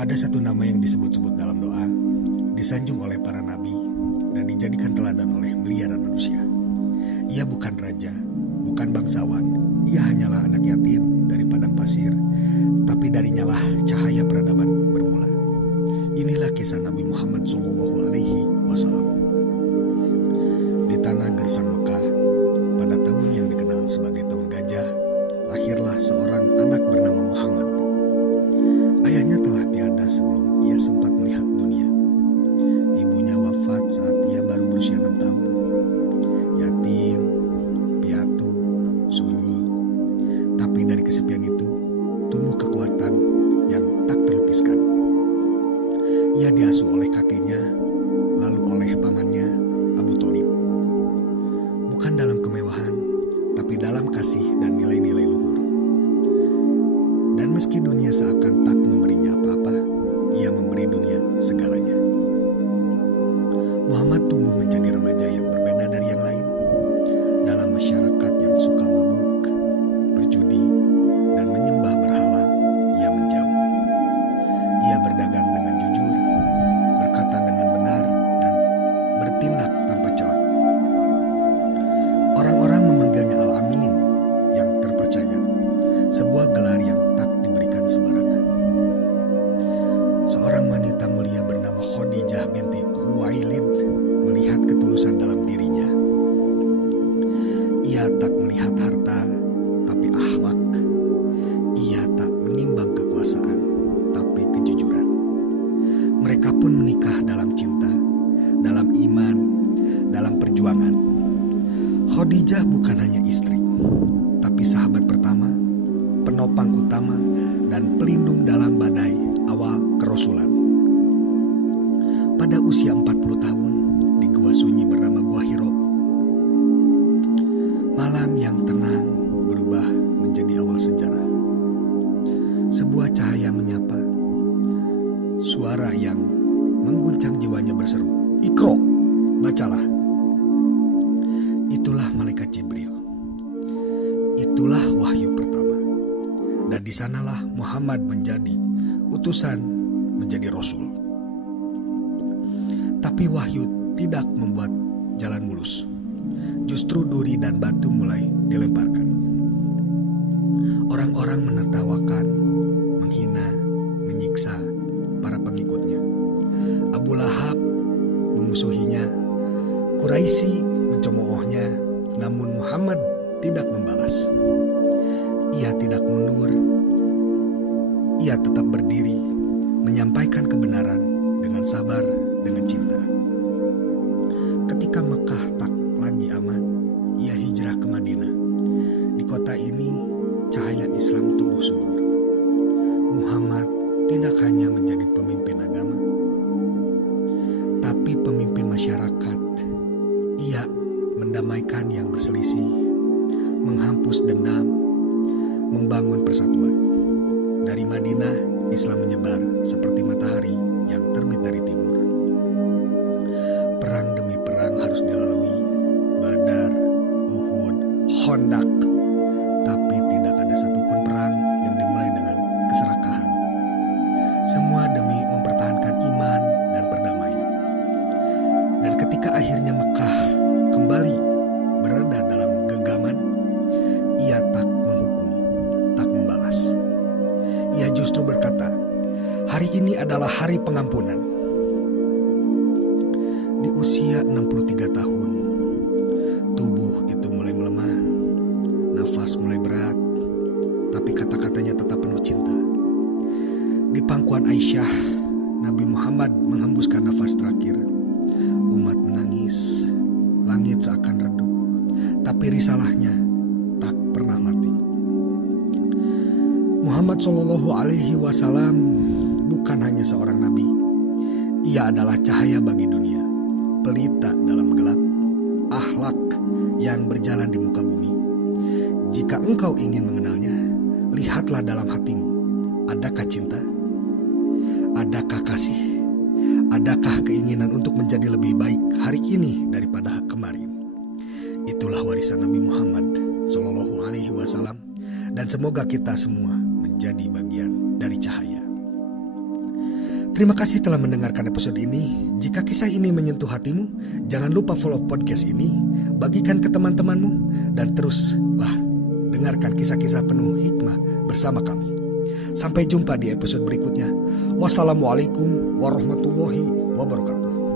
Ada satu nama yang disebut-sebut dalam doa, disanjung oleh para nabi, dan dijadikan teladan oleh miliaran manusia. Ia bukan raja, bukan bangsawan, ia hanyalah anak yatim dari padang pasir, tapi darinya lah cahaya peradaban bermula. Inilah kisah Nabi Muhammad SAW. Di tanah gersang Mekah, pada tahun yang dikenal sebagai tahun gajah, lahirlah seorang anak bernama Muhammad. Ayahnya telah tiada sebelum ia sempat melihat dunia. Ibunya wafat saat ia baru berusia 6 tahun. Yatim, piatu, sunyi. Tapi dari kesepian itu tumbuh kekuatan yang tak terlukiskan. Ia diasuh oleh kakeknya, lalu oleh pamannya Abu Thalib. Bukan dalam kemewahan, tapi dalam kasih dan nilai-nilai luhur. Dan meski dunia seakan tak memberinya apa-apa, ia memberi dunia segalanya. Muhammad tumbuh menjadi remaja yang berbeda dari yang lain. Dalam masyarakat yang suka mabuk, berjudi, dan menyembah berhala, ia menjauh. Ia berdagang dengan jujur, berkata dengan benar, dan bertindak tanpa celah. Orang-orang memanggilnya Al-Amin, yang terpercaya, sebuah gelar yang tak diberikan sembarangan. Seorang wanita mulia bernama Khadijah binti Khuwailid melihat ketulusan dalam dirinya. Ia tak melihat harta, tapi akhlak. Ia tak menimbang kekuasaan, tapi kejujuran. Mereka pun menikah dalam cinta, dalam iman, dalam perjuangan. Khadijah bukan hanya istri, tapi sahabat pertama, penopang utama, dan pelindung dalam badai awal kerasulan. Pada usia 40 tahun, di gua sunyi bernama Gua Hiro, malam yang tenang berubah menjadi awal sejarah. Sebuah cahaya menyapa, suara yang mengguncang jiwanya berseru, "Iqra, bacalah." Itulah malaikat Jibril. Itulah wahyu pertama. Dan di sanalah Muhammad menjadi utusan, menjadi rasul. Tapi wahyu tidak membuat jalan mulus. Justru duri dan batu mulai dilemparkan. Orang-orang menertawakan, menghina, menyiksa para pengikutnya. Abu Lahab memusuhinya, Quraisy mencemoohnya, namun Muhammad tidak membalas. Ia tidak mundur, ia tetap berdiri, menyampaikan kebenaran dengan sabar, dengan cinta. Ketika Mekah tak lagi aman, ia hijrah ke Madinah. Di kota ini, cahaya Islam tumbuh subur. Muhammad tidak hanya menjadi pemimpin agama, tapi pemimpin masyarakat. Ia mendamaikan yang berselisih, menghapus dendam, membangun persatuan. Dari Madinah, Islam menyebar seperti matahari yang terbit dari timur. Perang demi perang harus dilalui, Badar, Uhud, Khandaq, tapi tidak ada satupun perang yang dimulai dengan keserakahan. Semua demi mempertahankan iman dan perdamaian. Dan ketika akhirnya Mekah kembali berada dalam genggaman, ia tak menghukum, tak membalas. Ia justru berkata, "Hari ini adalah hari pengampunan." Di usia 63 tahun, tubuh itu mulai melemah, nafas mulai berat, tapi kata-katanya tetap penuh cinta. Di pangkuan Aisyah, Nabi Muhammad menghembuskan nafas terakhir. Umat menangis, langit seakan redup, tapi risalahnya tak pernah mati. Muhammad SAW bukan hanya seorang nabi. Ia adalah cahaya bagi dunia, pelita dalam gelap, akhlak yang berjalan di muka bumi. Jika engkau ingin mengenalnya, lihatlah dalam hatimu. Adakah cinta? Adakah kasih? Adakah keinginan untuk menjadi lebih baik hari ini daripada kemarin? Itulah warisan Nabi Muhammad SAW, dan semoga kita semua menjadi bagian dari cahaya. Terima kasih telah mendengarkan episode ini. Jika kisah ini menyentuh hatimu, jangan lupa follow podcast ini, bagikan ke teman-temanmu, dan teruslah dengarkan kisah-kisah penuh hikmah bersama kami. Sampai jumpa di episode berikutnya. Wassalamualaikum warahmatullahi wabarakatuh.